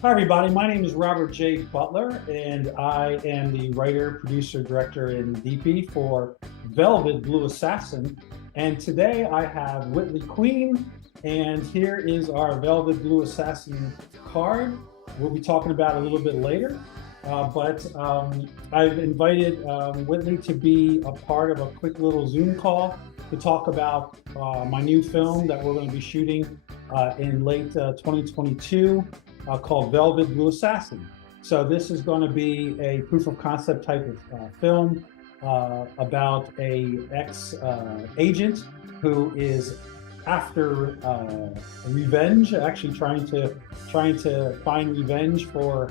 Hi, everybody. My name is Robert J. Butler, and I am the writer, producer, director, and DP for Velvet Blue Assassin. And today I have Whitley Queen, and here is our Velvet Blue Assassin card. We'll be talking about it a little bit later. But I've invited Whitley to be a part of a quick little Zoom call to talk about my new film that we're going to be shooting in late 2022 called Velvet Blue Assassin. So this is going to be a proof of concept type of film about a ex-agent who is after revenge, actually trying to find revenge for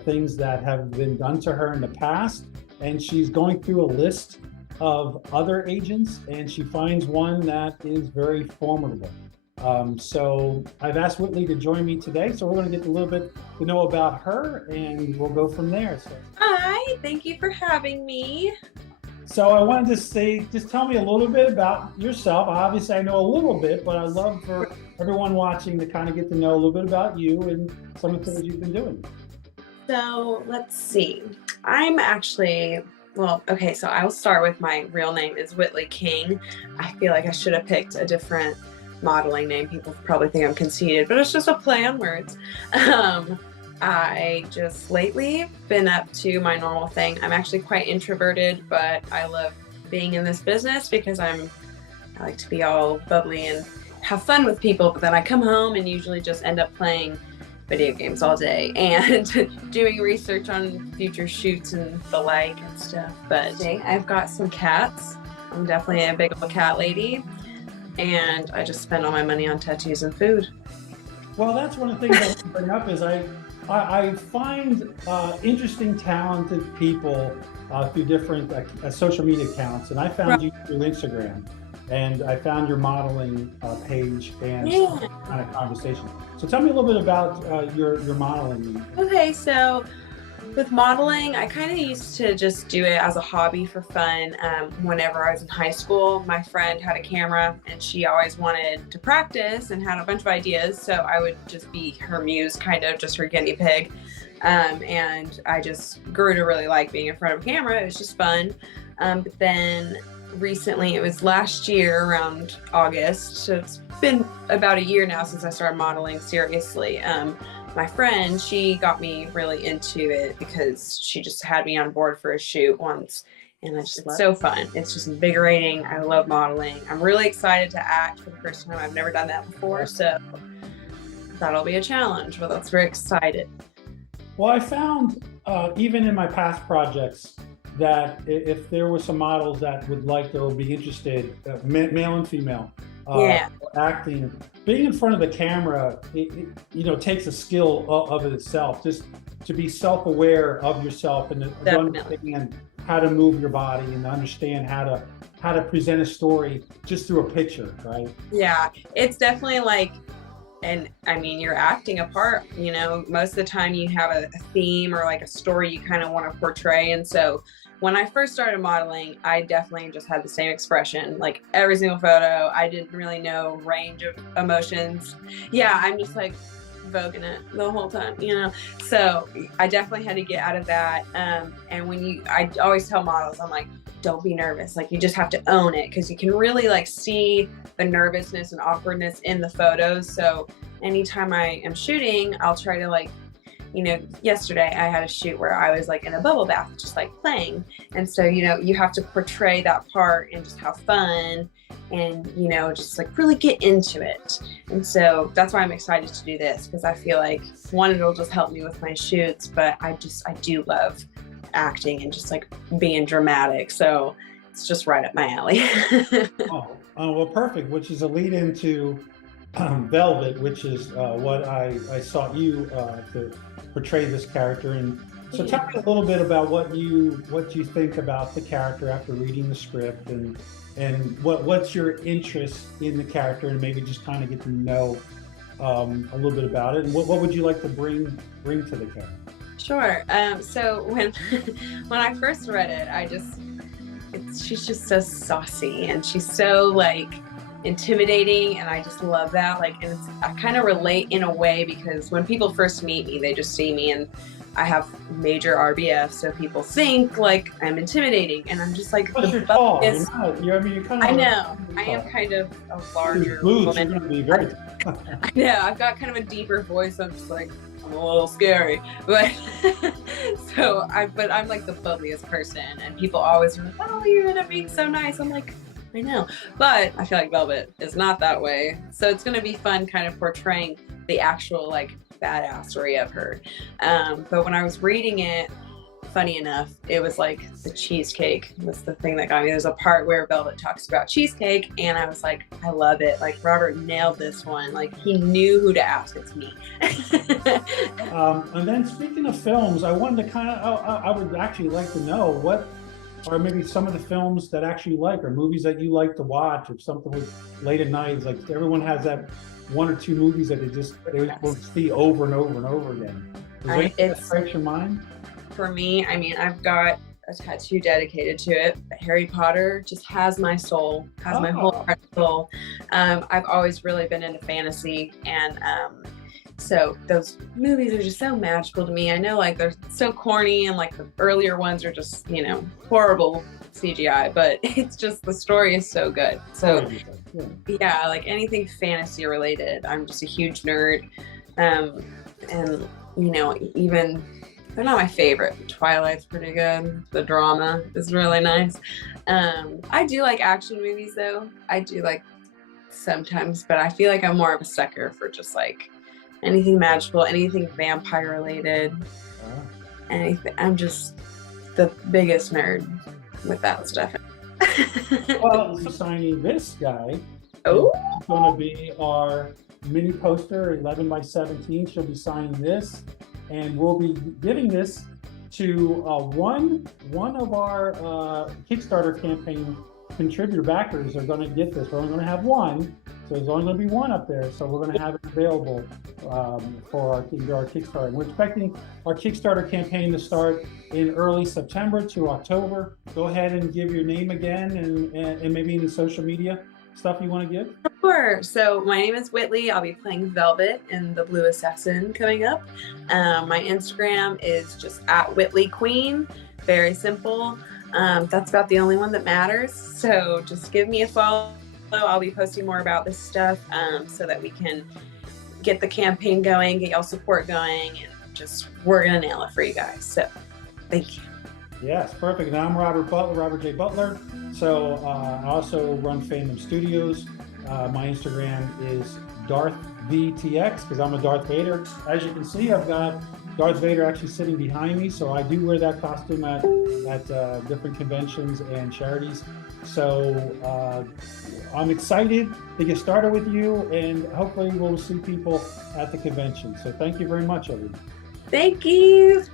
things that have been done to her in the past. And she's going through a list of other agents, and she finds one that is very formidable. So I've asked Whitley to join me today. So we're going to get a little bit to know about her, and we'll go from there. Hi, thank you for having me. So I wanted to say, just tell me a little bit about yourself. Obviously, I know a little bit, but I'd love for everyone watching to kind of get to know a little bit about you and some of the things you've been doing. So let's see. I'm actually, okay, so I'll start with my real name is Whitley King. I feel like I should have picked a different modeling name. People probably think I'm conceited, but it's just a play on words. I just lately been up to my normal thing. I'm actually quite introverted, but I love being in this business because I like to be all bubbly and have fun with people, but then I come home and usually just end up playing video games all day and doing research on future shoots and the like and stuff. But I've got some cats. I'm definitely a big old cat lady, and I just spend all my money on tattoos and food. Well, that's one of the things I want to bring up is I find interesting, talented people through different social media accounts, and I found you through Instagram, and I found your modeling page and kind of conversation. So tell me a little bit about your modeling. Okay, so with modeling, I kind of used to just do it as a hobby for fun. Whenever I was in high school, my friend had a camera and she always wanted to practice and had a bunch of ideas. So I would just be her muse, kind of just her guinea pig. And I just grew to really like being in front of a camera. It was just fun. But then recently, it was last year around August. So it's been about a year now since I started modeling seriously. My friend, she got me really into it because she just had me on board for a shoot once, and it's so fun. It's just invigorating. I love modeling. I'm really excited to act for the first time. I've never done that before, so that'll be a challenge, but that's very excited. Well, I found even in my past projects that if there were some models that would be interested, male and female, acting, being in front of the camera, it takes a skill of it itself, just to be self-aware of yourself and to understand how to move your body and understand how to present a story just through a picture, right? Yeah, it's definitely like, and I mean, you're acting a part, most of the time you have a theme or like a story you kind of want to portray. And so when I first started modeling, I definitely just had the same expression, like every single photo. I didn't really know range of emotions. Yeah, I'm just like voguing it the whole time, So I definitely had to get out of that. And I always tell models, I'm like, don't be nervous. Like, you just have to own it, because you can really like see the nervousness and awkwardness in the photos. So anytime I am shooting, I'll try to like, yesterday I had a shoot where I was like in a bubble bath, just like playing. And so, you have to portray that part and just have fun and, just like really get into it. And so that's why I'm excited to do this, because I feel like one, it'll just help me with my shoots, but I do love acting and just like being dramatic. So it's just right up my alley. Well, perfect, which is a lead into Velvet, which is what I sought you to portray this character. And so tell me a little bit about what you think about the character after reading the script, and what's your interest in the character, and maybe just kind of get to know a little bit about it, and what would you like to bring to the character? Sure. So when I first read it, she's just so saucy, and she's so like intimidating, and I just love that. Like, and I kind of relate in a way, because when people first meet me, they just see me and I have major RBF, so people think like I'm intimidating, and I'm just like, but you're tall. You're not, I mean, you're kind of. I know. I am kind of a larger boots, woman. You're gonna be very. I know. I've got kind of a deeper voice. I'm just like, I'm a little scary, but but I'm like the bubbliest person, and people always are like, oh, you end up being so nice. I'm like, I know, but I feel like Velvet is not that way. So it's going to be fun kind of portraying the actual like badassery of her. But when I was reading it, funny enough, it was like the cheesecake was the thing that got me. There's a part where Velvet talks about cheesecake, and I was like, I love it. Like, Robert nailed this one. Like, he knew who to ask. It's me. And then speaking of films, I wanted to kind of, I would actually like to know what, or maybe some of the films that actually like, or movies that you like to watch, or something with late at night. It's like everyone has that one or two movies that they will see over and over and over again. Is there anything that strikes your mind? For me, I mean, I've got a tattoo dedicated to it. Harry Potter just has my soul, has my whole heart and soul. I've always really been into fantasy, and so those movies are just so magical to me. I know, like, they're so corny, and like the earlier ones are just, you know, horrible CGI, but it's just, the story is so good. So yeah, like anything fantasy related, I'm just a huge nerd. And you know, even they're not my favorite. Twilight's pretty good. The drama is really nice. I do like action movies though. I do like sometimes, but I feel like I'm more of a sucker for just like anything magical, anything vampire related, anything. I'm just the biggest nerd with that stuff. Well, signing this guy. Oh, it's going to be our mini poster, 11 by 17. She'll be signing this, and we'll be giving this to one of our Kickstarter campaign contributor backers are going to get this. We're only going to have one, so there's only going to be one up there. So we're going to have it available for our Kickstarter. And we're expecting our Kickstarter campaign to start in early September to October. Go ahead and give your name again, and maybe any social media stuff you want to give? Sure. So my name is Whitley. I'll be playing Velvet in the Blue Assassin coming up. My Instagram is just at Whitley Queen. Very simple. That's about the only one that matters. So just give me a follow. I'll be posting more about this stuff so that we can get the campaign going, get y'all support going, and just, we're going to nail it for you guys. So thank you. Yes, perfect. And I'm Robert Butler, Robert J. Butler. So I also run Fandom Studios. My Instagram is DarthVTX, because I'm a Darth Vader. As you can see, I've got Darth Vader actually sitting behind me. So I do wear that costume at different conventions and charities. So I'm excited to get started with you, and hopefully we'll see people at the convention. So thank you very much, everyone. Thank you.